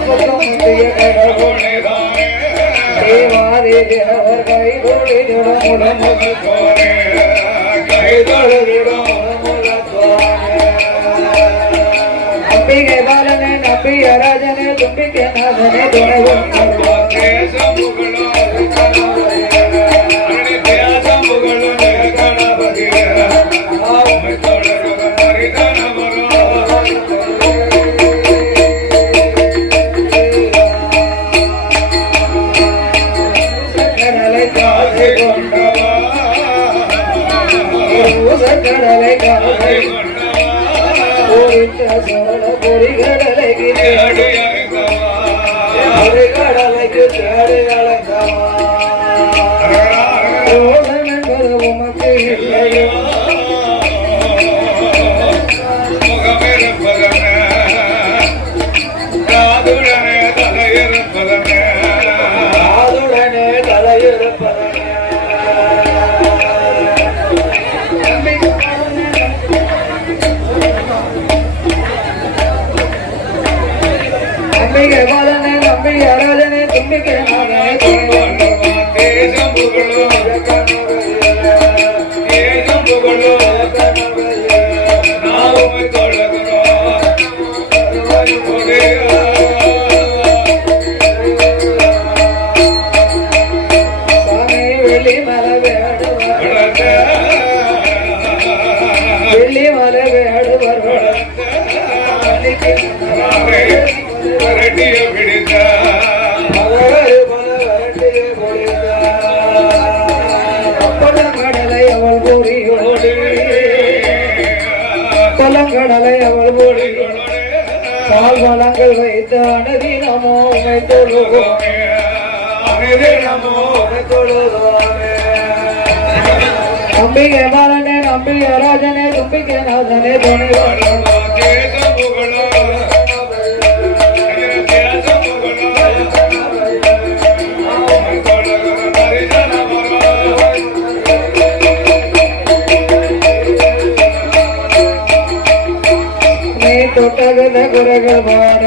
காப்பதும் முந்தைய கடவுளே தேவாதேவி அவர் கைதொழிலுடன் உடம்பு போனே கைதொழிலுடன் நம்பிக்கை பாலனே நம்பிய ராஜனே தும்பிக்கை நாதனே துணைவன் கடலை கடலை பொறிகடலைக்கு கடலைக்கு தேடி அழைத்தவா என்பது உமக்கு இல்லையோ காதுடனே தலையிருப்பதனே நம்பிக்கை பாலனே நம்பி அராஜனே தும்பிக்கை வெள்ளி மலை வேடுவர் கடலை அவள் பொறியோடு கொலங்கடலை அவள் பொறியோடு பால் வளங்கள் வைத்த அனுதினமோ உமை தொழுவோமே நம்பிக்கை பாலனே நம்பிய ராஜனே தும்பிக்கை நாதனே துணை தொட்டகத குறைகள் பாட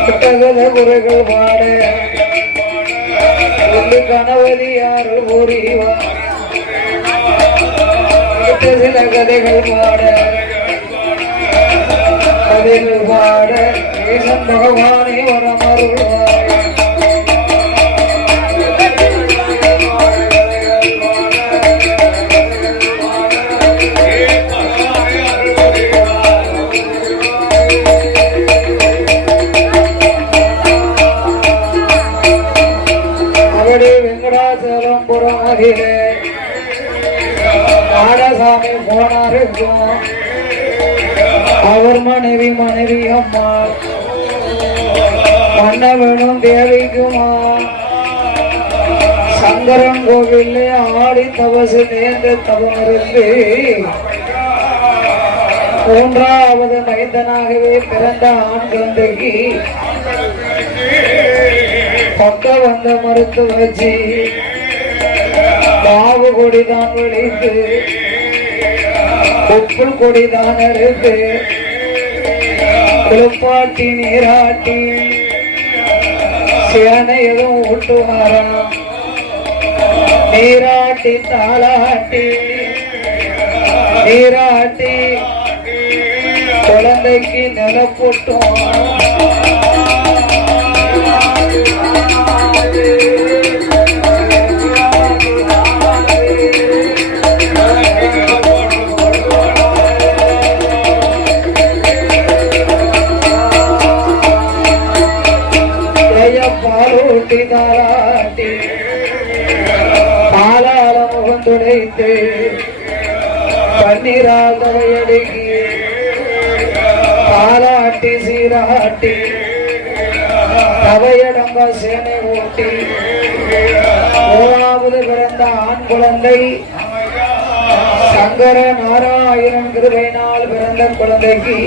தொட்டகத குறைகள் பாட கணவதி யாருள் புரிவார் சில கதைகள் பாட கதைகள் பாட ஈசன் பகவானே வரமருள்வார் வெங்கடாச்சலம் புறமகிலே நாடசாமி போனாருக்கும் அவர் மனைவி அம்மா மன்னவனும் தேவிக்குமா சங்கரன் கோவிலே ஆடி தவசு நேர்ந்த தவமிருந்து மூன்றாவது மைந்தனாகவே பிறந்த ஆண் குழந்தைக்கு பக்க வந்த மருத்துவச்சி பாவு கொடிதான் விழித்து உப்புள் கொடிதான் அறுத்து குளிப்பாட்டி நீராட்டி சேனை எதுவும் ஊட்டுவாராம் நீராட்டி தாளாட்டி நீராட்டி குழந்தைக்கு நில போட்டோம் பாலூட்டி தாராட்டி பாலால முகம் துடைத்து பன்னீரால் தலையடுக்கி பாலாட்டி சீராட்டி தவையடம்ப சேனை ஊட்டி மூணாவது பிறந்த ஆண் குழந்தை சங்கர நாராயணன் கிருபையினால் பிறந்த குழந்தைக்கு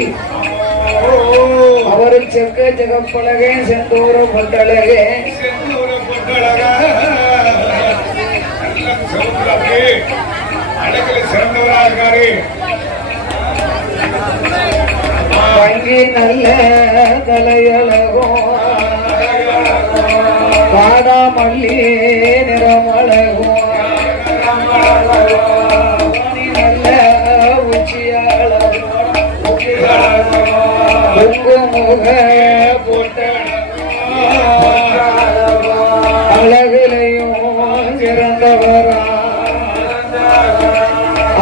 அவரு செக்க ஜெகப்பழகே செந்தூர பொட்டழகே வங்கி நல்ல தலையழகும் காடாமல்லி நிறமழகும் நல்ல உச்சியாளகும் முக போட்ட அழகிலையும் சிறந்தவரா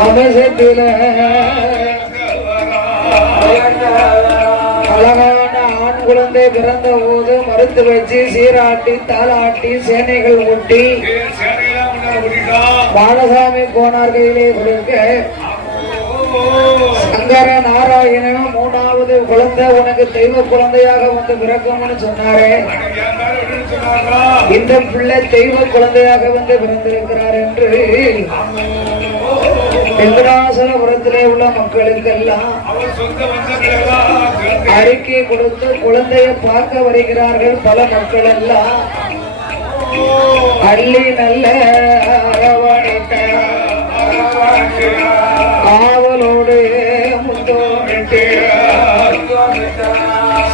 அவசத்தில அழகான ஆண் குழந்தை பிறந்த போது மறுத்து வச்சு சீராட்டி தாளாட்டி சேனைகள் ஊட்டி பாலசாமி கோனார் கையிலே கொடுக்க சங்கர நாராயணன் மூணாவது குழந்தை உனக்கு தெய்வ குழந்தையாக வந்து பிறக்கும்னு சொன்னாரே. இந்த பிள்ளை தெய்வ குழந்தையாக வந்து பிறந்திருக்கிறார் என்று வெங்கடாசலபுரத்திலே உள்ள மக்களுக்கெல்லாம் அறிக்கை கொடுத்து குழந்தையை பார்க்க வருகிறார்கள். பல மக்கள் எல்லாம் அள்ளி நல்ல ஆவலோடு முத்தோமிட்டு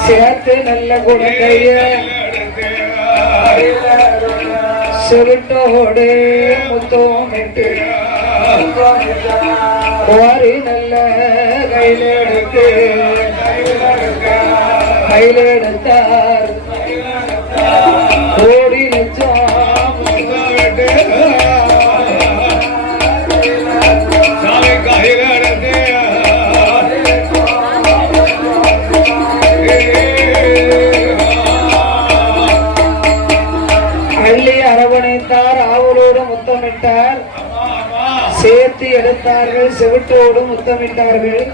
சேர்த்து நல்ல குழந்தைய சுருட்டோடு முத்தோமிட்டு வாரி நல்ல கையில் எடுத்தார் ஓடி நிச்சம் அள்ளி அரவணைத்தார். ஆவலோடு முத்தமிட்டார். சேர்த்து எடுத்தார்கள். செவிட்டோடு முத்தமிட்டார்கள்.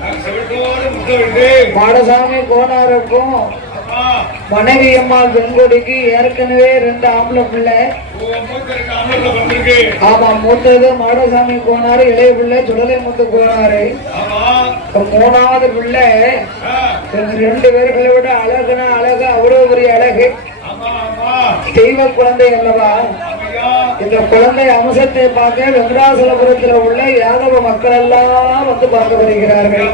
பாடசாமி கோனாருக்கும் மனைவி அம்மாள் பெண்கொடிக்கு ஏற்கனவே 2 ஆம்பளை பிள்ளை. ஆமா, மூத்தது மாடசாமி கோனாரு, இளைய பிள்ளை சுடலை முத்து கோனாரு. 3வது பிள்ளை 2 பேர்களை விட அழகுனா அழகு, அவ்வளவு பெரிய அழகு, தெய்வ குழந்தை அல்லவா. இந்த குழந்தை அம்சத்தை பார்க்க வெங்கடாசலபுரத்தில் உள்ள யாதவ மக்கள் எல்லாம் வந்து பார்க்க வருகிறார்கள்.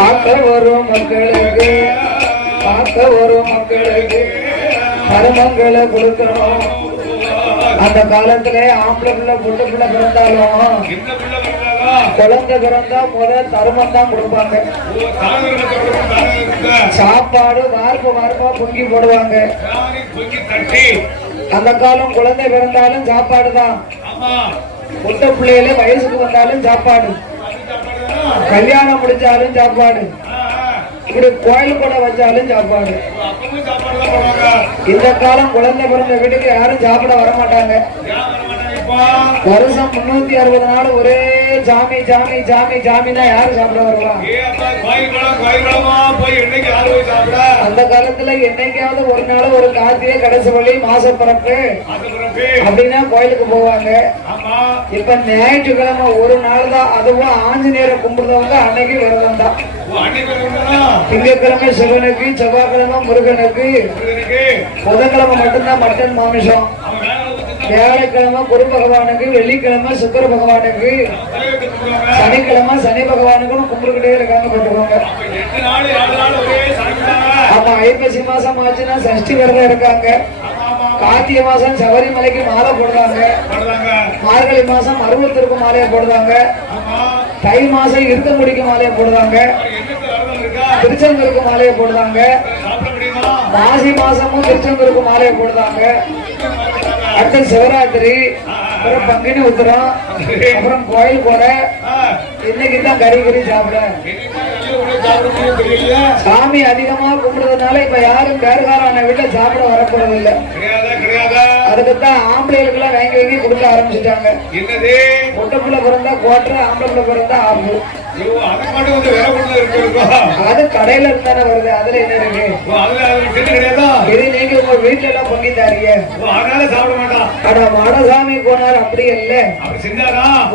பார்க்க வரும் மக்களுக்கு கருமங்களை கொடுக்கணும். அந்த காலத்துல ஆம்பளை பிள்ளை பொண்ணு பிள்ளை பிறந்தாலும் குழந்தை பிறந்தா முதல் தருமம் தான் கொடுப்பாங்க. சாப்பாடு வார்ப்பா பொங்கி போடுவாங்க. அந்த காலம் குழந்தை பிறந்தாலும் சாப்பாடு தான். பொட்ட பிள்ளையில வயசுக்கு வந்தாலும் சாப்பாடு, கல்யாணம் முடிச்சாலும் சாப்பாடு, இப்படி கோயில் கூட வச்சாலும் சாப்பாடு. இந்த காலம் குழந்தை பிறந்த வீட்டுக்கு யாரும் சாப்பிட வரமாட்டாங்க. வருஷம் 360 நாள் ஒரே சாமி சாமி சாமி சாமின்னா யாரு சாப்பிட வருவாங்க? அந்த காலத்துல என்னைக்காவது ஒரு நாள் ஒரு கார்த்திகை கடைசி வழி மாச பிறப்பு அப்படின்னா கோயிலுக்கு போவாங்க. இப்ப ஞாயிற்றுக்கிழமை ஒரு நாள் தான், அதுவும் ஆஞ்சநேயரை கும்பிடுறவங்க அன்னைக்கு விரதம் தான். திங்கட்கிழமை சிவனுக்கு, செவ்வாய்க்கிழமை முருகனுக்கு, புதன்கிழமை மட்டும்தான் மட்டன் மாமிசம், வியாழக்கிழமை குரு பகவானுக்கு, வெள்ளிக்கிழமை சுக்கர பகவானுக்கு, சனிக்கிழமை சனி பகவானுக்கும் கும்பிட்டுக்கிட்டே இருக்காங்க. போட்டுக்கோங்க. ஆமா, ஐப்பசி மாசம் ஆச்சுன்னா சஷ்டி விரதம் இருக்காங்க. கார்த்திகை மாசம் சபரிமலைக்கு மாலை போடுறாங்க. மார்கழி மாசம் மருவத்திற்கு மாலையை போடுறாங்க. தை மாசம் இருக்கங்குடிக்கு மாலையை போடுறாங்க. திருச்செந்தூருக்கு மாலையை போடுறாங்க. மாசி மாசமும் திருச்செந்தூருக்கு மாலையை போடுறாங்க. அடுத்த சிவராத்திரி, அப்புறம் பங்குனி உத்திரம், அப்புறம் கோயில் போற. இன்னைக்கு தான் கறி சாப்பிட சாமி அதிகமா கும்பிடுறதுனால இப்ப யாரும் பேருகாரான வீட்டுல சாப்பிட வரப்போறது இல்ல. அதுக்குத்தான் ஆம்பளைகளுக்கு எல்லாம் வாங்கி கொடுக்க ஆரம்பிச்சுட்டாங்க. பொட்ட பிள்ளை பிறந்தா கோட்டை, ஆம்பளை பிள்ளை பிறந்தா ஆம்பு. அது கடையில இருந்தானே வருது. அதுல என்ன இருக்கு? இது நீங்க உங்க வீட்டுல எல்லாம் பொங்கி தாரீங்க. ஆனா மாடசாமி கோனார் அப்படி இல்ல.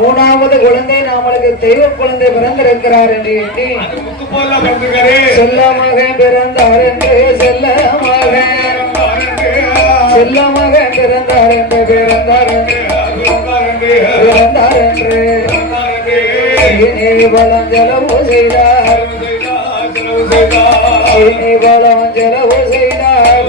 3வது குழந்தை நம்மளுக்கு தெய்வ குழந்தை பிறந்திருக்கிறார் என்று எண்ணி செல்ல மகன் பிறந்தார் என்று செல்ல மகன் பிறந்தார் என்று பிறந்தார் என்று வளஞ்சலவு செய்தார். சீனி பழம் செலவு செய்தார்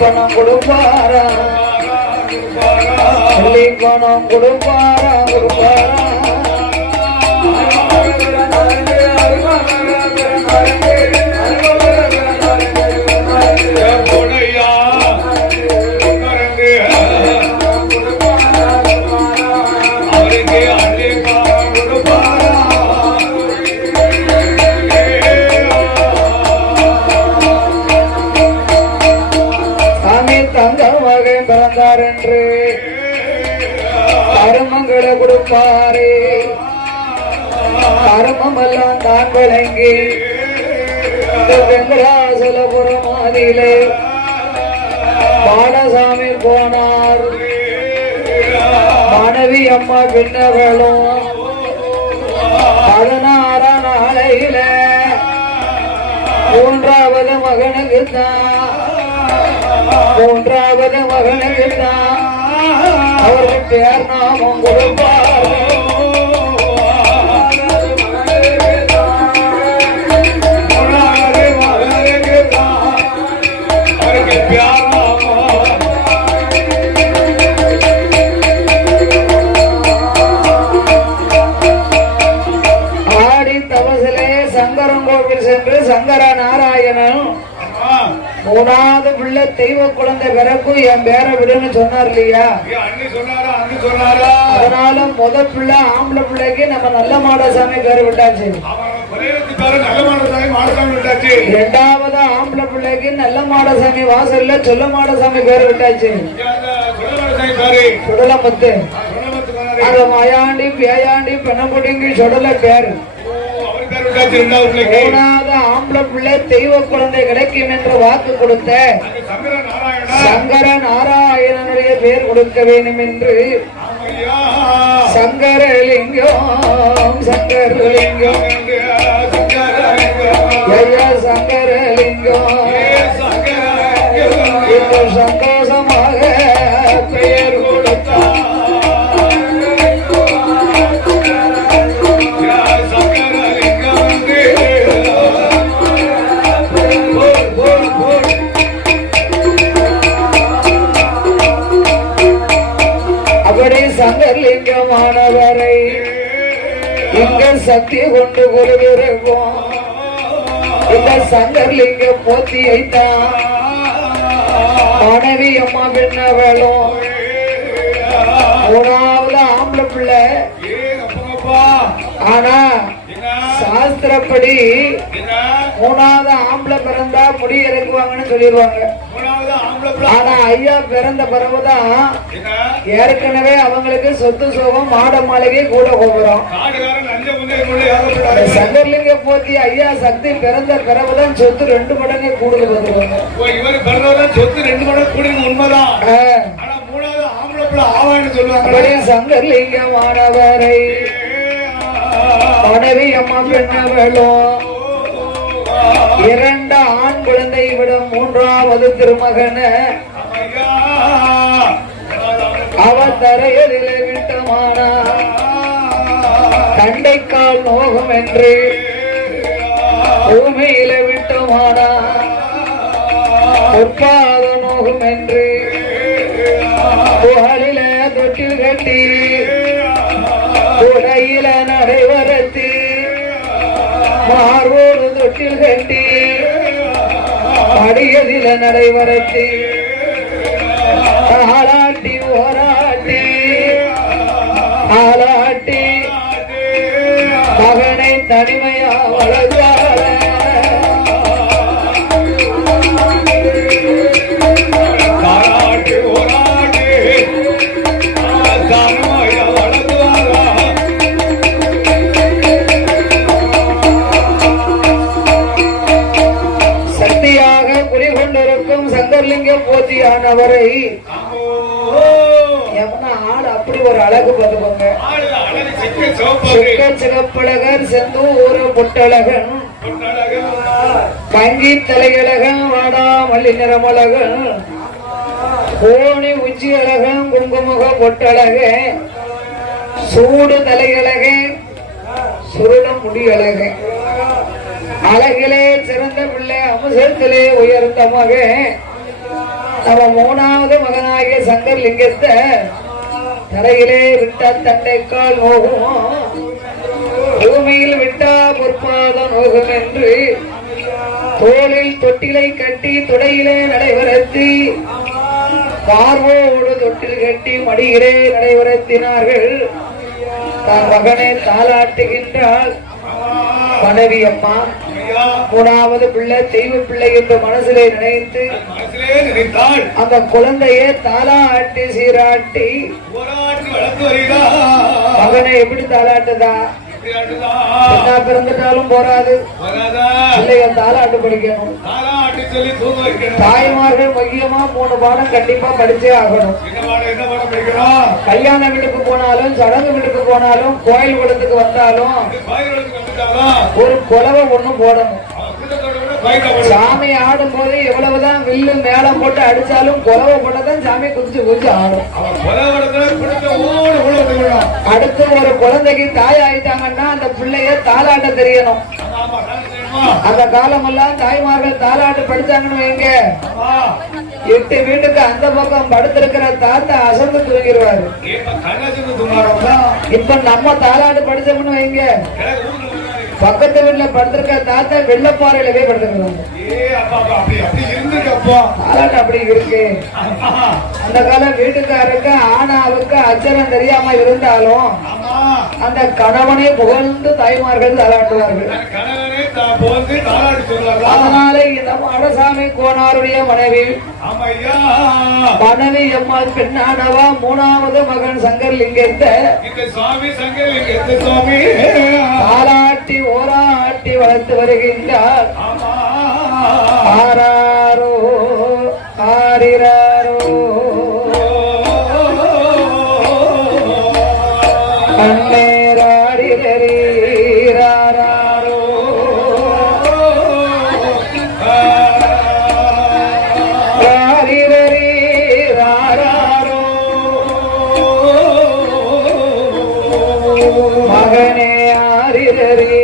பணம் கொடுப்பாரா பணம் கொடுப்பாரா என்று கருமங்களை கொடுப்பாரே கருமமெல்லாம் தான் வழங்கி வெங்கடாசலபுரம் மாதிலே பாலசாமி போனார் மனைவி அம்மா பின்னவளும் 16 நாளையில 3வது மகனுக்கு தான் 3வது மகனுக்கு தான் அவருக்கு பேர் நாமம் கொடுப்பார் ஆடி தவசிலே சங்கரங்கோவில் சென்று சங்கர நாராயணன் 3வது பிள்ளை தெய்வ குழந்தை பிறக்கும் என் பேர விடுன்னு சொன்னார் இல்லையா? அதனால முதல் பிள்ளை ஆம்பளை பிள்ளைக்கு நம்ம நல்ல மாடசாமி பேரு விட்டாச்சு. 2வது ஆம்பளை பிள்ளைக்கு நல்ல மாடசாமி வாசல்ல சொல்ல மாடசாமி பேரு விட்டாச்சு. சுடலமுத்து அந்த மாயாண்டி பேயாண்டி பெண்ணகுடிங்கி சுடல பேரு. 3வது ஆம்பளை பிள்ளை தெய்வ குழந்தை கிடைக்கும் என்று வாக்கு கொடுத்த சங்கர நாராயணனுடைய பேர் கொடுக்க வேண்டும் என்று சங்கரலிங்கம் சங்கரலிங்கம் சங்கரலிங்கம் இப்போ சந்தோஷமாக பெயர் கொடுத்தார். சங்கர்லிங்கமானவரை இங்க சக்தி கொண்டு கொள்கிறோம். இந்த சங்கர்லிங்கம் போத்தியைத்தான் மனைவி அம்மா பின்னவளும் 3வது ஆம்பளை பிள்ளை. ஆனா சாஸ்திரப்படி 3வது ஆம்பளை பிறந்தா முடி இறக்குவாங்கன்னு சொல்லிடுவாங்க. ஆனா ஐயா பிறந்த பிறகுதான் ஏற்கனவே அவங்களுக்கு சொத்து சோகம் மாட மாளிகை கூட கோபுரம். சங்கர்லிங்க போத்தி ஐயா சக்தி பிறந்த பிறகுதான் சொத்து 2 மடங்கு கூடுதல் வந்துருவாங்க. சங்கர்லிங்கமானவரை மனைவி அம்மா பெண்ணவளும் 2 ஆண் குழந்தை விட 3வது திருமகன அவர் தரையலிலே விட்டமானா கண்டைக்கால் நோகம் என்று பூமியில விட்டமானா பொற்பாத நோகம் என்று புகழில தொட்டில் கட்டி உடையில நடைவரத்தி மார்போடு தொட்டில் கட்டி அடியதில நடைவரத்தி ஆளாட்டி ஓராட்டி ஆளாட்டி மகனை தனிமையா வளர்த்தாள தாராட்டி ஓராட்டி ஆள் ஒரு அழகு பார்த்துக்கோங்க. சிகப்பழகர் செந்தூர பொட்டழகன் பங்கி தலையழகன் வாடா மல்லி நிறமழகன் கோணி உச்சி அழகன் குங்குமுக பொட்டழக சூடு தலையழக சுருட முடி அழக அழகிலே சிறந்த பிள்ளை அம்சத்திலே உயர்ந்த மகன் நம்ம மூணாவது மகனாகிய சங்கர் லிங்கத்தை தரையிலே விட்டா தண்டைக்கால் நோகும் பூமியில் விட்டா பொற்பாத நோகும் என்று தோளில் தொட்டிலை கட்டி துடையிலே நடைபெறத்தி பார்வோடு தொட்டில் கட்டி மடியிலே நடைபெறத்தினார்கள். தான் மகனை தாளாட்டுகின்றாள் மனைவி அம்மா. மூணாவது பிள்ளை தெய்வ பிள்ளை என்று மனசிலே நினைத்து அந்த குழந்தையை தாளாட்டி சீராட்டி மகனை எப்படி தாளாட்டுதா? என்ன பிறந்துட்டாலும் போராது, பிள்ளைய தாளாட்டு படிக்கணும். தாய்மார்கள் மையமா 3 பாடம் கண்டிப்பா படிச்சே ஆகணும். கல்யாண வீட்டுக்கு போனாலும் சடங்கு வீட்டுக்கு போனாலும் கோயில் குளத்துக்கு வந்தாலும் ஒரு குலவை ஒண்ணு போடணும். சாமி ஆடும் போது எவ்வளவுதான் வில்லு மேலம் போட்டு அடிச்சாலும் குலவை போட்டதான் சாமி குதிச்சு குதிச்சு ஆடும். அடுத்து ஒரு குழந்தைக்கு தாய் ஆயிட்டாங்கன்னா அந்த பிள்ளைய தாளாட்ட தெரியணும். அந்த காலமெல்லாம் தாய்மார்கள் தாளாட்டு படிச்சாங்கன்னு வைங்க, 8 வீட்டுக்கு அந்த பக்கம் படுத்திருக்கிற தாத்தா அசந்து தூங்கிடுவாரு. இப்ப நம்ம தாளாட்டு படிச்சோம்னு வைங்க, பக்கத்து வீட்டுல படுத்திருக்க தாத்தா வெள்ளப்பாறையில போய் படுத்துக்கிறாங்க. தாளாட்டு அப்படி இருக்கு. அந்த காலம் வீட்டுக்காருக்கு ஆணாவுக்கு அச்சரம் தெரியாம இருந்தாலும் அந்த கணவனை புகழ்ந்து தாய்மார்கள் தாளாட்டுவார்கள். அதனால இந்த மாடசாமி கோனாருடைய மனைவி அம்மா பெண்ணானவா மூணாவது மகன் சங்கர் லிங்கத்தை தாளாட்டி ஓராட்டி வளர்த்து வருகின்றார். ஆராரோ ஆரிராரோ மகனே ஆரிரரி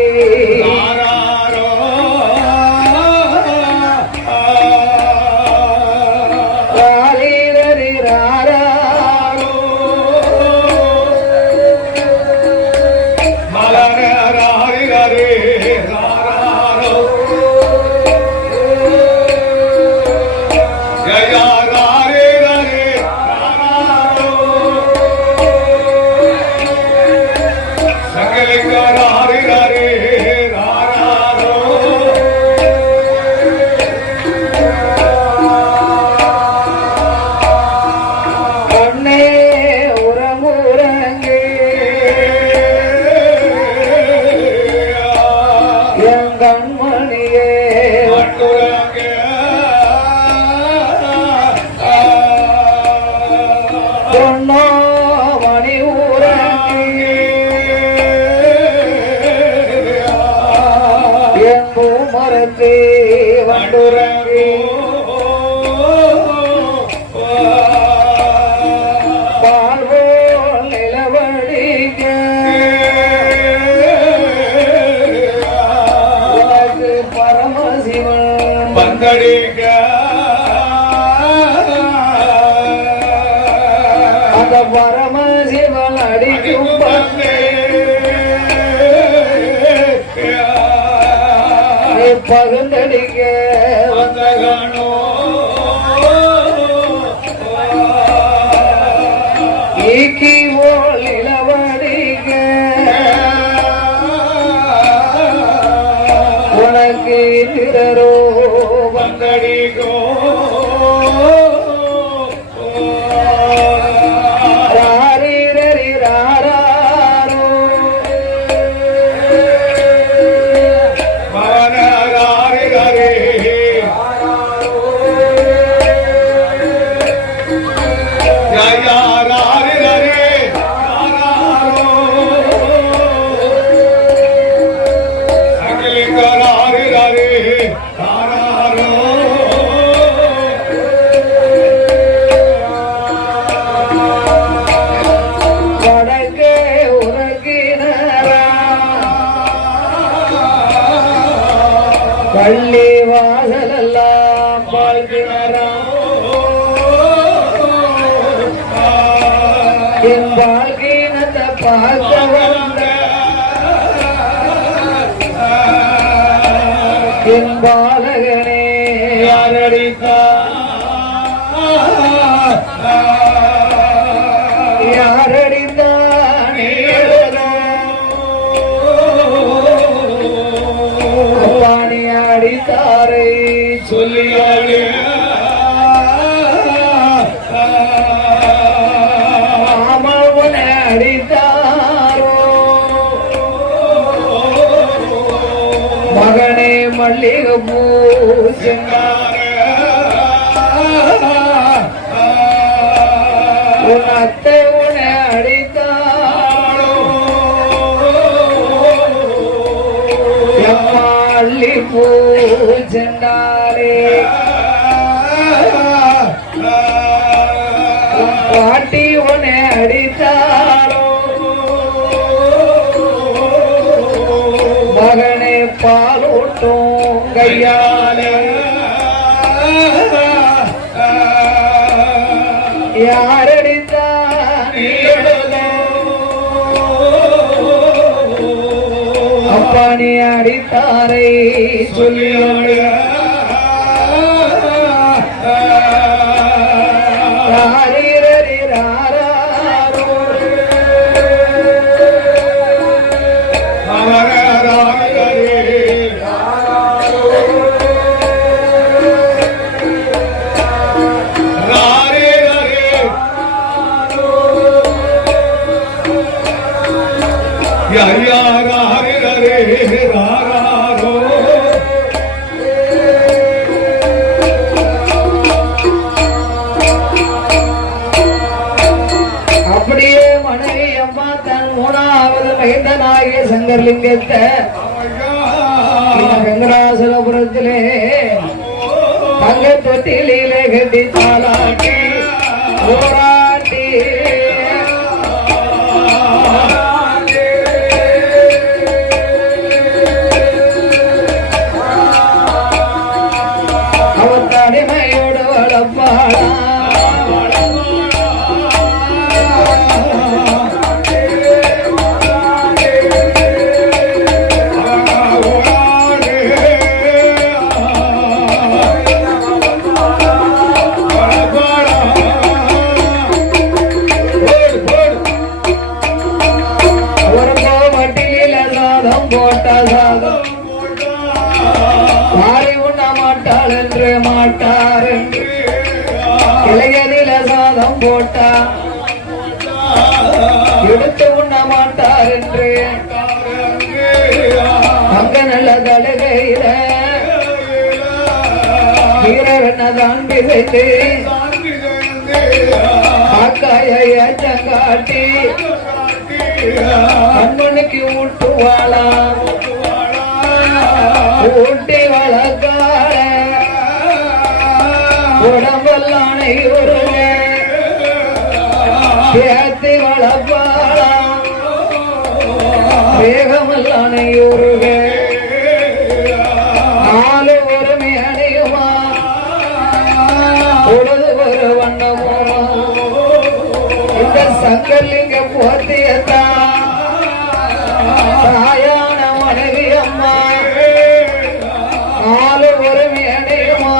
அந்த பரமசிவன் அடிக்கும் பகுந்தடிக்க வந்தகனோ ஈக்கி போல் இளவடிக்க உனக்கு திரரோ வந்தடிக்கோ பள்ளி வாசலெல்லாம் வாழ்கிறாராம் என் வாழ்க்கையினத்தை பார்க்க வந்த என் பாலகனே யாரடித்தா யாரடித்தான் அப்பாணி அடித்தாரை சொல்லியாடு மாமாவனை அடித்தாரோ மகனே மல்லிகை பூ உன் அத்தை உன்னை அடித்தாரோ எம்மாள்ளி பூ சென்றாரே பாட்டி உன்னை அடித்தாரோ மகனே பாலூட்டும் கையாலே யாரடித்தான் அப்பாணி அடித்தாரை சொல்லியோடு அப்படியே மனைவி அம்மா தன் மூணாவது மகிந்தனாகிய சங்கர்லிங்கத்தை வெங்கடாசலபுரத்திலே தங்க தொட்டிலே கட்டி தாளாட்டி போராட்டி அவன் தனிமையோடு வளர்ப்பாளா மாட்டார் இளையதில சாதம் போட்டா எடுத்து உண்ண மாட்டார் என்று அங்க நல்ல தழுகையில வீரவனதான் விதைத்து காக்காயை ஏற்றங்காட்டி கண்மணிக்கு ஊட்டுவாளா ஊட்டி வளர்க்கால உடம்பல்லானை ஒருவே சேர்த்து வளர்ப்பாளா வேகமல்லானை ஒருவே நாலு ஒருமை அடையுமா பொழுது ஒரு வண்ணமுமா இந்த சங்கர்லிங்க போத்தியத்தான் தாயான மனைவி அம்மா நாலு ஒருமை அடையுமா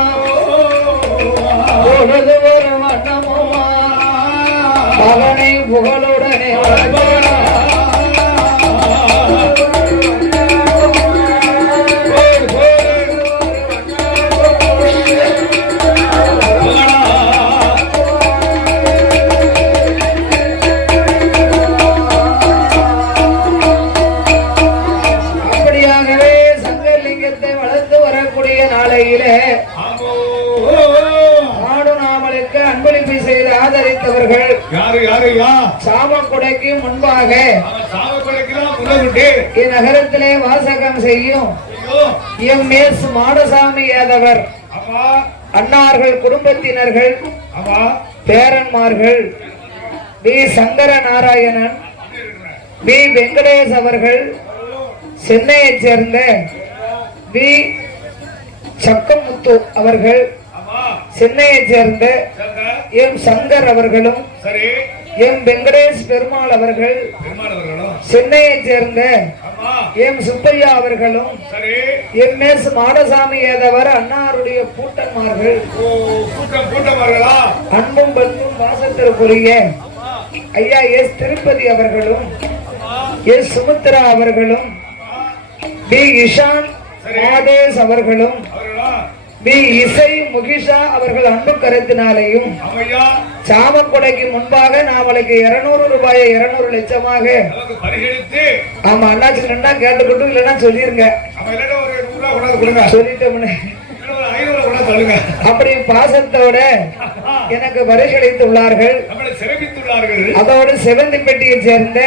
பொழுது ஒரு வண்ணமுமா மகனை புகழுடனே அப்படியாகவே சங்கர்லிங்கத்தை வளர்த்து வரக்கூடிய நாளையிலே அன்பளிப்பு செய்து ஆதரித்தவர்கள் சாமக்குடைக்கு முன்பாக இந்நகரத்திலே வாசகம் செய்யும் எம் எஸ் மாடசாமி யாதவர் அன்னார்கள் குடும்பத்தினர்கள் பேரன்மார்கள் வி சங்கர நாராயணன் வி வெங்கடேஷ் அவர்கள் சென்னையைச் சேர்ந்த வி சக்கமுத்து அவர்கள், சென்னையைச் சேர்ந்த எம் சங்கர் அவர்களும், எம் வெங்கடேஷ் பெருமாள் அவர்கள், சென்னையைச் சேர்ந்த எம் சுப்பையா அவர்களும், எம் எஸ் மாடசாமி ஏதவர் அன்னாருடைய கூட்டமார்கள், அன்பும் பண்பும் வாசத்திற்குரிய ஐயா எஸ் திருப்பதி அவர்களும், எஸ் சுமித்ரா அவர்களும், பி இஷான் மாதேஷ் அவர்களும், பி இசை முகிஷா அவர்கள் அன்பு கருத்தினாலேயும் சாமக்கொடைக்கு முன்பாக நாமளுக்கு 200 ரூபாயை 200 லட்சமாக ஆமா அண்ணாச்சி ரெண்டா கேட்டுக்கிட்டு இல்லைன்னா சொல்லிருங்க சொல்லிட்டோம்னு அப்படி பாசத்தோட எனக்கு பரிசளித்துள்ளார்கள். அதோடு செவந்திப்பட்டியை சேர்ந்த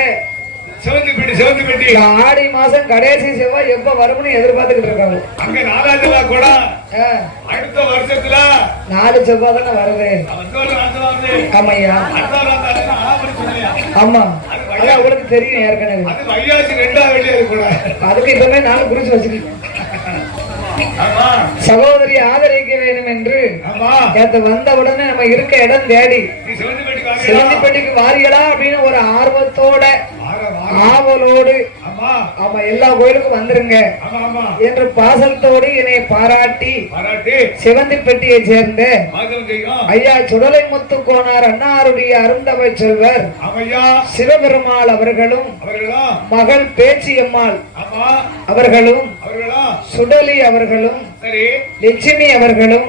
ஆடி மாசம் கடைசி செவ்வாய் எப்ப வரும்னு எதிர்பார்த்துக்கிட்டு இருக்காங்க. அங்க 4 கூட அடுத்த வருஷத்துல 4 செவ்வாய் தானே வருது. ஆமையா ஆமா அதான் உங்களுக்கு தெரியும் ஏற்கனவே. அதுக்கு இப்பவே 4 குறிச்சு வச்சிருக்கேன். சகோதரி ஆதரிக்க வேண்டும் என்று வந்த உடனே நம்ம இருக்க இடம் தேடி சிவந்திப்பட்டிக்கு வாரியலா அப்படின்னு ஒரு ஆர்வத்தோட ஆவலோடு ஆமா எல்லா கோயிலுக்கும் வந்துருங்க என்று பாசத்தோடு என்னை பாராட்டி சிவந்திப்பட்டியை சேர்ந்த ஐயா சுடலை முத்து கோனார் அன்னாருடைய அருந்தவை செல்வர் சிவபெருமாள் அவர்களும், மகள் பேச்சியம்மாள் அவர்களும், சுடலி அவர்களும், லட்சுமி அவர்களும்,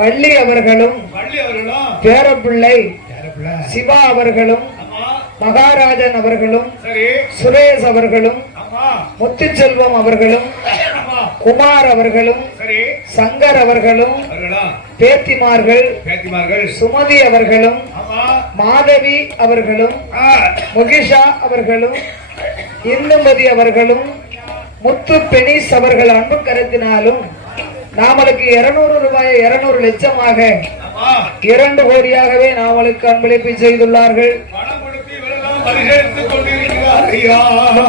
வள்ளி அவர்களும், பேரப்பிள்ளை சிவா அவர்களும், மகாராஜன் அவர்களும், சுரேஷ் அவர்களும், முத்துச்செல்வம் அவர்களும், குமார் அவர்களும், சங்கர் அவர்களும், பேத்திமார்கள் சுமதி அவர்களும், மாதவி அவர்களும், முகிஷா அவர்களும், இந்துமதி அவர்களும், முத்து பெனிஸ் அவர்கள் அன்பு கருத்தினாலும் நாமளுக்கு 200 ரூபாயை 200 லட்சமாக 2 கோடியாகவே நாமளுக்கு அன்பளிப்பு செய்துள்ளார்கள்.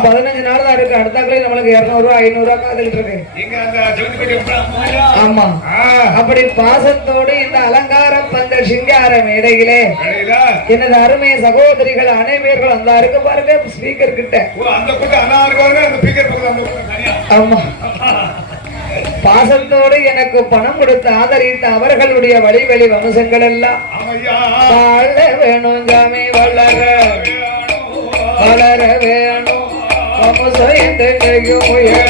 15 நாள் தான் இருக்கு. அடுத்தாக்களே நம்மளுக்கு 200 ரூபாய் 500 ரூபாய் காத்துக்கிட்டு இருக்கு. ஆமா அப்படி பாசத்தோடு இந்த அலங்கார பந்த சிங்கார மேடையிலே எனது அருமை சகோதரிகள் அனைவர்கள் அந்த அருக பாருங்க ஸ்பீக்கர் கிட்ட. ஆமா பாசத்தோடு எனக்கு பணம் கொடுத்து ஆதரித்த அவர்களுடைய வழிவெளி வம்சங்கள் எல்லாம் வாழ வேணும் ஜாமி வளர வளர வேணும் வம்சம் என்றைக்கும் உயர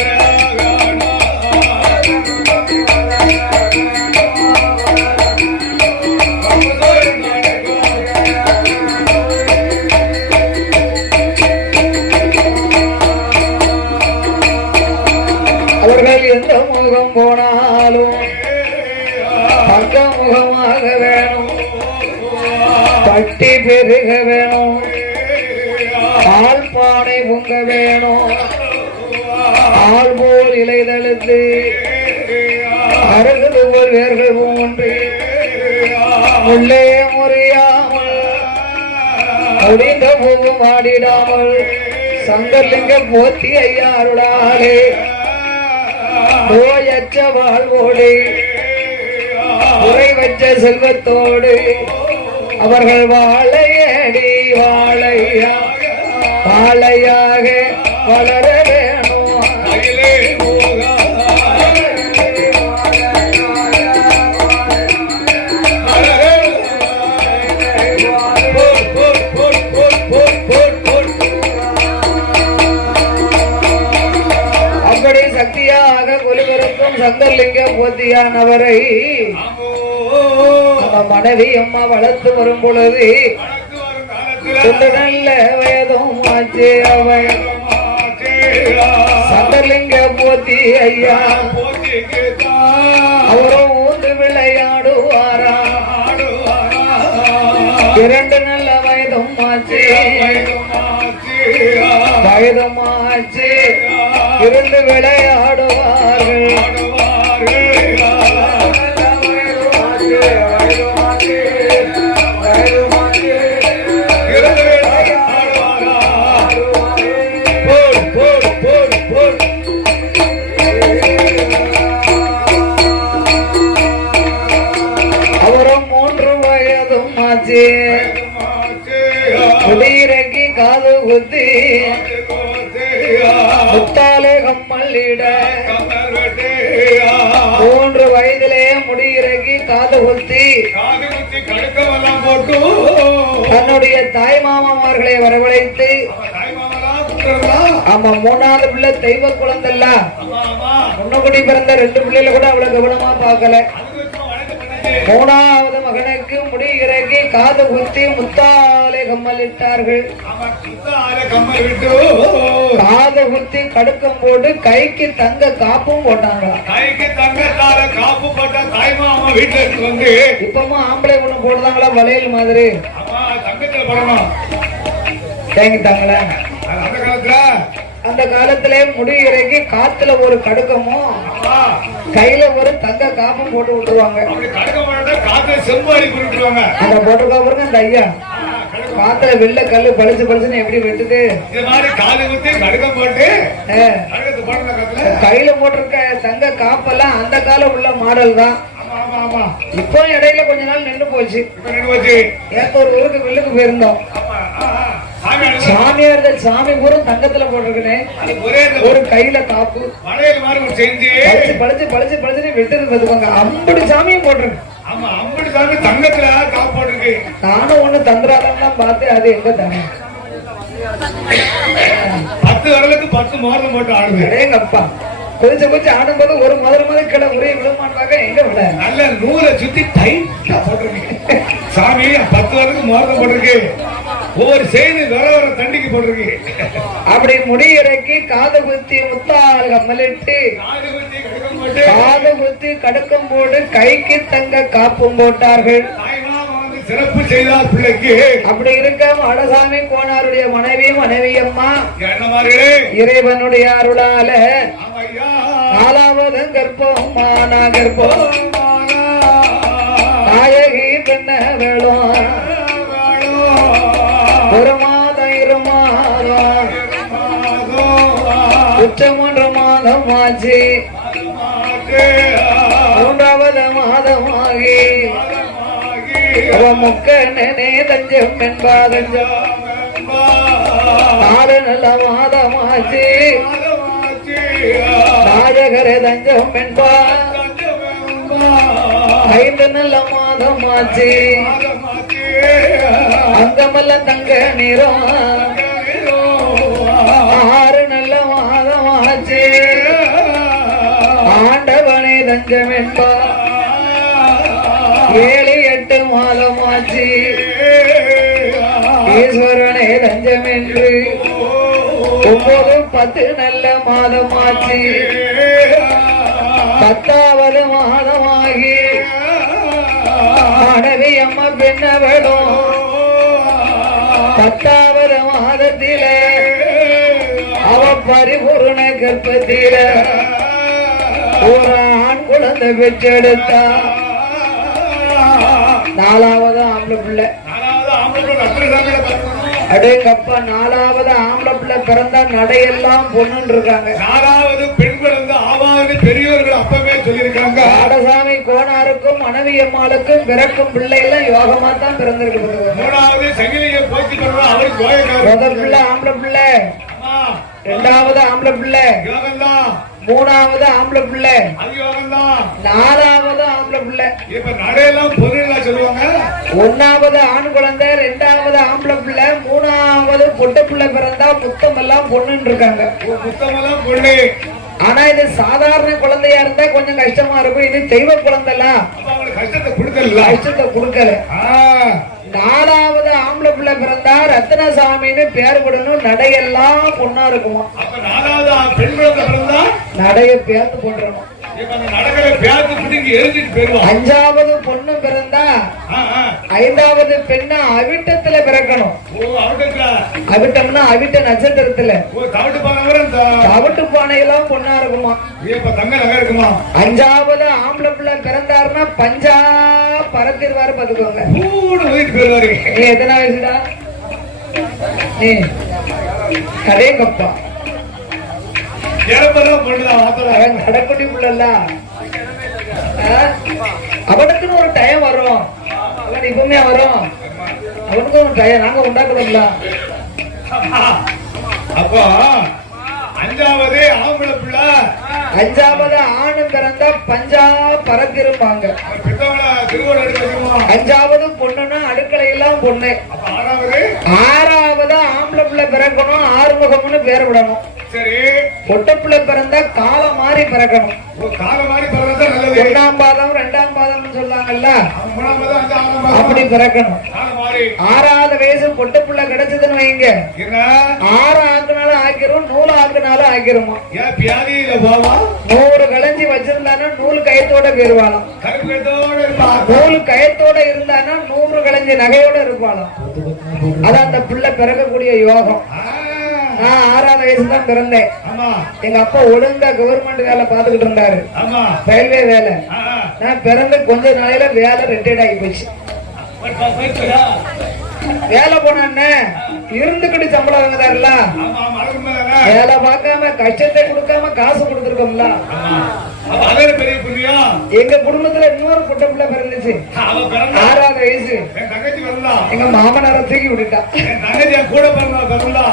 அவர்கள் எந்த முகம் போனாலும் பக்க முகமாக வேணும், பட்டி பெருக வேணும், ஆள் பானை பொங்க வேணும், ஆள் போல் இலை தழுத்து அருகது போல் வேர்கள் போன்று உள்ளே முறியாமல் முடிந்த போகும் ஆடிடாமல் சங்கர்லிங்க போத்தி ஐயாருடாலே நோயற்ற வாழ்வோடு குறைவற்ற செல்வத்தோடு அவர்கள் வாழையடி வாழையா வாழையாக வளர வேணும். அப்படி சக்தியாக கொலிபெருக்கும் சங்கர்லிங்கம் போத்தியானவரை மனைவி அம்மா வளர்த்து வரும் பொழுது நல்ல வயதும் ஆச்சு அவன் சங்கர்லிங்க போத்தி ஐயா அவரும் ஊந்து விளையாடுவாரா. 2 நல்ல வயதும் ஆச்சு வயதும் ஆச்சு இருந்து விளையாடுவார்கள். குத்தி முத்தாலே கம்மல்லிட 3 வயதிலே முடியிறக்கி காது குத்தி தன்னுடைய தாய் மாமாமார்களை வரவழைத்து ஆமா 3வது பிள்ளை தெய்வ குழந்தைல்ல முன்னகுடி பிறந்த 2 பிள்ளைல கூட அவ்வளவு கவனமா பார்க்கல 3வது மகனுக்கு முடி இறக்கி காது குத்தி முத்தாலே கம்மலிட்டார்கள் காது குத்தி கடுக்கம் போட்டு கைக்கு தங்க காப்பும் போட்டாங்க இப்பவும் ஆம்பளை ஒண்ணு போடுதாங்களா வளையல் மாதிரி தேங்கிட்டாங்களா அந்த காலத்துல முடி இறக்கி காத்துல ஒரு கடுக்கமும் கையில ஒரு தங்க காப்பும் போட்டு விட்டுருவாங்க அந்த போட்டுருக்காங்க அந்த ஐயா காத்துல வெள்ள கல்லு பளிச்சு பளிச்சுன்னு எப்படி வெட்டுது கையில போட்டிருக்க தங்க காப்பெல்லாம் அந்த காலம் உள்ள மாடல் தான் இப்போ இடையில கொஞ்ச நாள் நின்று போச்சு ஏற்ற ஒரு ஊருக்கு வில்லுக்கு போயிருந்தோம் சாமியார் சாமி பூரம் தங்கத்துல போட்டிருக்கேன் ஒரு கையில காப்பு பளிச்சு பளிச்சு பளிச்சு பளிச்சு வெட்டுறது அப்படி சாமியும் போட்டிருக்கு நானும் ஒண்ணு தந்திராதான் பார்த்தேன் அது எங்க தானே 10 வரலுக்கு 10 மோதிரம் போட்டு ஆடுவேன் அப்பா கொஞ்சம் ஆடும்போது ஒரு முதல் கடை ஒரே விடமாட்டாங்க எங்க விட நல்ல நூலை சுத்தி டைட்டா போட்டிருக்கு சாமி 10 வரலுக்கு மோதிரம் போட்டிருக்கு ஒவ்வொரு செய்தி வர தண்டிக்கு போட்டிருக்கு அப்படி முடி இறக்கி காது குத்தி முத்தால் கம்மலிட்டு காது குத்தி கடுக்கம் போட்டு கைக்கு தங்க காப்பும் போட்டார்கள் சிறப்பு செய்தார் பிள்ளைக்கு அப்படி இருக்க அடசாமி கோனாருடைய மனைவி அம்மா இறைவனுடைய அருளால 4வது கற்பம் மானா கற்பம் நாயகி பெண்ண வேளும் 1 மாதம் 2 மாதம் குற்றம் 1 மாதம் ஆச்சு 3வது மாதமாகி முக்கனே தஞ்சம் என்பாதஞ்சம் 4 நல்ல மாதமாச்சு நாயகரே தஞ்சம் என்பா 5 நல்ல மாதமாச்சு அங்கமல்ல தங்க நிறம் 6 நல்ல மாதமாச்சு ஆண்டவனே தஞ்சம் என்பா 7 8 மாதமாச்சு ஈஸ்வரனே தஞ்சம் என்று 9 10 நல்ல மாதமாச்சு 10வது மாதமாகி மனைவி அம்மா பெண்ணவளும் 10வது மாதத்தில அவ பரிபூர்ண கர்ப்பத்தில ஒரு ஆண் குழந்தை பெற்றெடுத்தா 4வது ஆம்பளை பிள்ளை அடேங்கப்பா 4வது ஆம்பளை பிள்ளை பிறந்தா நடையெல்லாம் பொண்ணுன்னு இருக்காங்க 4வது பெண் பிறந்த ஆவாது பெரியவர்கள் அப்பவே சொல்லியிருக்காங்க ஆடசாமி கோனாருக்கும் மனைவி அம்மாளுக்கும் பிறக்கும் பிள்ளை எல்லாம் யோகமா தான் பிறந்திருக்கு 3வது சங்கிலியை போத்தி பிறந்த அவருக்கு முதல் பிள்ளை ஆம்பளை பிள்ளை 2வது ஆம்பளை பிள்ளை 3வது ஆம்பளை பிள்ளை 4வது ஆம்பளை பிள்ளை இப்ப நடையெல்லாம் பொருளா சொல்லுவாங்க 1வது ஆண் குழந்தை 2வது ஆம்பளை பிள்ளை 3வது பொட்டை பிள்ளை பிறந்தா முத்தம் எல்லாம் பொண்ணுன்னு இருக்காங்க முத்தமெல்லாம் பொண்ணு ஆனா இது சாதாரண குழந்தையா இருந்தா கொஞ்சம் கஷ்டமா இருக்கும் இது தெய்வ குழந்தைலாம் கஷ்டத்தை கொடுக்கல 4வது ஆம்பளை பிள்ளை பிறந்தா ரத்னசாமின்னு பேர் விடணும் நடையெல்லாம் பொண்ணா இருக்குமா 4வது பெண் குழந்தை பிறந்தா நடைய பேர்த்து போட்டுறணும் 5வது பொண்ணு பிறந்தா 5வது பெண்ணா அவிட்டத்துல பிறக்கணும் அவிட்டம்னா அவிட்ட நட்சத்திரத்துல தவிட்டு பானையெல்லாம் பொண்ணா இருக்குமா 5வது ஆம்பளை பிள்ளை பிறந்தாருன்னா பஞ்சா பறத்திருவாரு பாத்துக்கோங்க நீ எத்தனை வயசுடா நீ கடையங்கப்பா கடக்குட்டி பிள்ளை அவனுக்குன்னு ஒரு டைம் வரும் அவன் இப்பவுமே வரும் அவனுக்கும் ஒரு டைம் நாங்க உண்டாக்குறோம்ல அப்போ அஞ்சாவது ஆம்பளை பிள்ளை, அஞ்சாவது ஆணு பிறந்தா பஞ்சா பறந்திருப்பாங்க. பெத்தவங்கள திருவோடு எடுக்க வச்சிருவோம். அஞ்சாவது பொண்ணுன்னா அடுக்களை எல்லாம் பொண்ணு. அப்ப ஆறாவது, ஆறாவது ஆம்பளை பிள்ளை பிறக்கணும், ஆறுமுகம்னு பேர் விடணும். சரி, பொட்ட பிள்ளை பிறந்தா காலம் மாறி பிறக்கணும். ஒரு கால மாதிரி பிறந்தா நல்லது. ஒன்னாம் பாதம் ரெண்டாம் பாதம்னு சொல்றாங்கல்ல, மூணாம் பாதம், அஞ்சாம் பாதம், அப்படி பிறக்கணும். கால மாதிரி. ஆறாவது வயசு பொட்ட பிள்ளை கிடைச்சதுன்னு வைங்க, என்ன 6 ஆக்குனாலும் ஆக்கிரும், 100 ஆக்குனாலும் ஆக்கிருமா. ஏன் பியாதி இல்ல பாவா? 100 களைஞ்சி வச்சிருந்தானா 100 கயத்தோட போயிருவாளாம். கருப்பு கயத்தோட இருப்பா. 100 கயத்தோட இருந்தானா 100 களைஞ்சி நகையோட இருப்பாளாம். அது அந்த பிள்ளை பிறக்கக்கூடிய யோகம். நான் 6ஆவது வயசு தான் பிறந்தேன். ஆமா, எங்க அப்பா ஒழுங்கா கவர்மெண்ட் வேலை பாத்துக்கிட்டு இருந்தாரு, ஆமா, ரயில்வே வேலை. நான் பிறந்த கொஞ்ச நாளையில வேலை ரிட்டையர்ட் ஆகி போச்சு. வேலை போனான்னு இருந்துகிட்டு சம்பளம் வாங்குறாருல, ஆமா, மறந்து மேல. வேலை பார்க்காம கஷ்டத்தை கொடுக்காம காசு கொடுத்துருக்கோம்ல. அதே பெரிய புண்ணியா. எங்க குடும்பத்துல இன்னொரு பொட்ட பிள்ளை பிறந்துச்சு, அவ பிறந்தா 6ஆவது வயசு. என் தங்கச்சி பிறந்தா. எங்க மாமனாரை தூக்கி விட்டுட்டா. என் தங்கச்சி என் கூட பிறந்தா.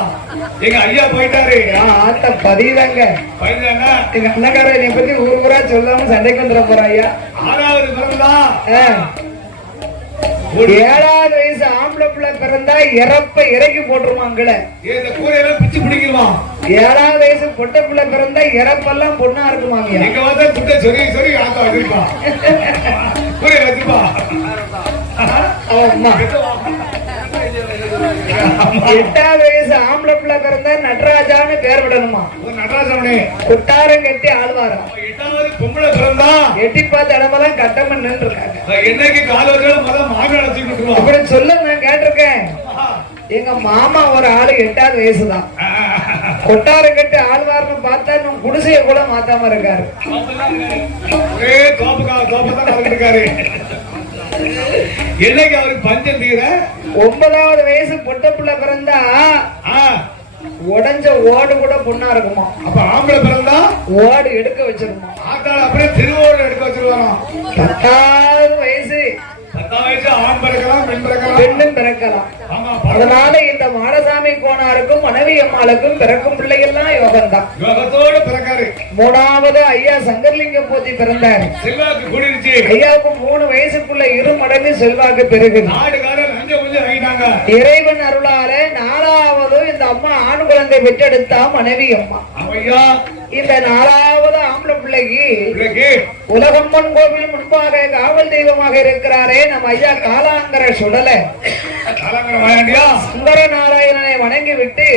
எங்க ஐயா போயிட்டாரு. ஆத்த பதிதாங்க. பையனா எங்க அண்ணக்கார என்னை பத்தி ஊர் ஊரா சொல்லாம சண்டைக்கு வந்துட போறா ஐயா. 6வது பிறந்தா. 7ஆவது வயசு ஆம்பளை பிள்ளை பிறந்தா இறப்ப இறக்கி போட்டுருவாங்கள. இந்த கூரையெல்லாம் பிச்சு பிடிக்குமா? 7ஆவது வயசு பொட்ட பிள்ளை பிறந்தா இறப்பெல்லாம் பொண்ணா இருக்குமாங்க. எங்க வந்தா குட்டை சொறி சொறி ஆத்தா வச்சிருப்பா. கூரைய வச்சிருப்பா. ஆமா. 8ஆவது வயசு ஆம்பளை பிள்ளை பிறந்தா நடராஜான்னு பேர் விடணுமா. நடராஜனே குட்டாரம் கட்டி ஆழ்வாரா. 8வது பொம்பளை பிறந்தா. எட்டி பார்த்த இடமெல்லாம் கட்டம நின்று இருக்காங்க. என்னைக்கு கால வச்சாலும் முதல்ல மாமி அழைச்சிட்டு அப்படி சொல்ல நான் கேட்டிருக்கேன். எங்க மாமா ஒரு ஆளு 8ஆவது வயசுதான், கொட்டாரம் கட்டி ஆழ்வார்னு பார்த்தா இன்னும் குடிசைய கூட மாத்தாம இருக்காரு. ஒரே தோப்புதான் இருக்காரு. என்னைக்கு அவருக்கு பஞ்சம் தீர 9ஆவது வயசு பொட்ட பிள்ளை பிறந்தா உடஞ்ச ஓடு கூட பொண்ணா இருக்குமா. அப்ப ஆம்பளை பிறந்தா ஓடு எடுக்க வச்சிருமா. ஆத்தாள் அப்படியே திருவோடு எடுக்க வச்சிருவாராம். 10ஆவது வயசு 10ஆம் வயசு ஆண் பிறக்கலாம், பெண் பிறக்கலாம், பெண்ணும் பிறக்கலாம். அதனால இந்த மாடசாமி கோனாருக்கும் மனைவி அம்மாளுக்கும் பிறக்கும் பிள்ளைகள்லாம் யோகம்தான். யோகத்தோடு பிறக்காரு. 3ஆவது ஐயா சங்கர்லிங்க போத்தி பிறந்தாரு. செல்வாக்கு கூடிருச்சு. ஐயாவுக்கு 3 வயசுக்குள்ள 2 மடங்கு செல்வாக்கு பெருகுது. நாடுகாரர் லஞ்சம் கொஞ்சம் வாங்கிட்டாங்க. இறைவன் அருளால 4ஆவது இந்த அம்மா ஆண் குழந்தை பெற்றெடுத்தா மனைவி அம்மா. ஐயா இந்த 4ஆவது ஆம்பளை பிள்ளைக்கு பிள்ளைக்கு உலகம்மன் கோவில் முன்பாக காவல் தெய்வமாக இருக்கிறாரே நம்ம ஐயா காலாங்கர சுடல சுந்தர நாராயணனை வணங்கி விட்டு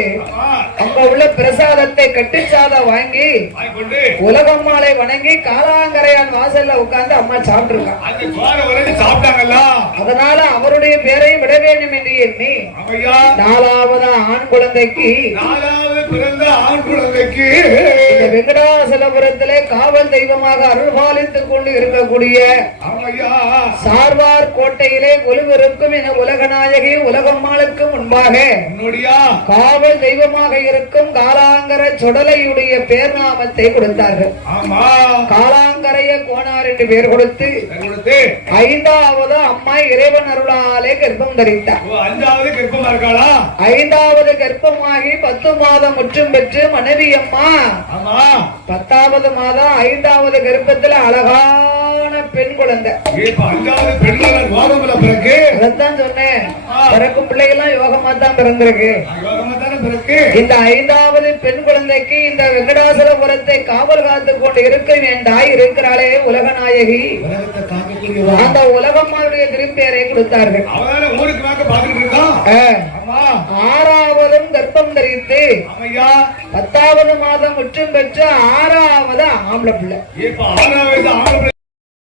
அங்க உள்ள பிரசாதத்தை கட்டுச்சாதம் வாங்கி உலகம்மாளை வணங்கி காலாங்கரையான் வாசல்ல உட்கார்ந்து அம்மா சாப்பிட்டுருக்காங்க. அதனால அவருடைய பேரையும் விட வேண்டும் என்று எண்ணி 4ஆவது ஆண் குழந்தைக்கு பிறந்த ஆண் குழந்தைக்கு இந்த வெங்கடாசலபுரத்திலே காவல் தெய்வமாக அருள்பாலித்துக் கொண்டு இருக்கக்கூடிய சார்வார் கோட்டையிலே கொலுவிருக்கும் என உலகநாயகி உலகம்மாளுக்கு முன்பாக காவல் தெய்வமாக இருக்கும் காலாங்கர சுடலையுடைய பேர் நாமத்தை கொடுத்தார்கள். காலாங்கரைய கோனார் என்று பெயர் கொடுத்து 5ஆவது அம்மா இறைவன் அருளாலே கர்ப்பம் தரித்தார். 5ஆவது கர்ப்பமாகி 10 மாதம் முற்றும் பெற்று மனைவி அம்மா 10ஆவது மாதம் 5ஆவது கர்ப்பத்தில் அழகான பெண் குழந்தை. அதான் சொன்னேன், பிறக்கும் பிள்ளைகள்லாம் யோகமா தான் பிறந்திருக்கு. இந்த 5ஆவது பெண் குழந்தைக்கு இந்த வெங்கடாசலபுரத்தை காவல் காத்து கொண்டு இருக்க வேண்டாய் இருக்கிறாளே உலகநாயகி, அந்த உலகம்மாவுடைய திருப்பெயரை கொடுத்தார்கள். 6ஆவதும் கர்ப்பம் தரித்து 10ஆவது மாதம் முற்றும் பெற்று 6ஆவது ஆம்பளை பிள்ளை.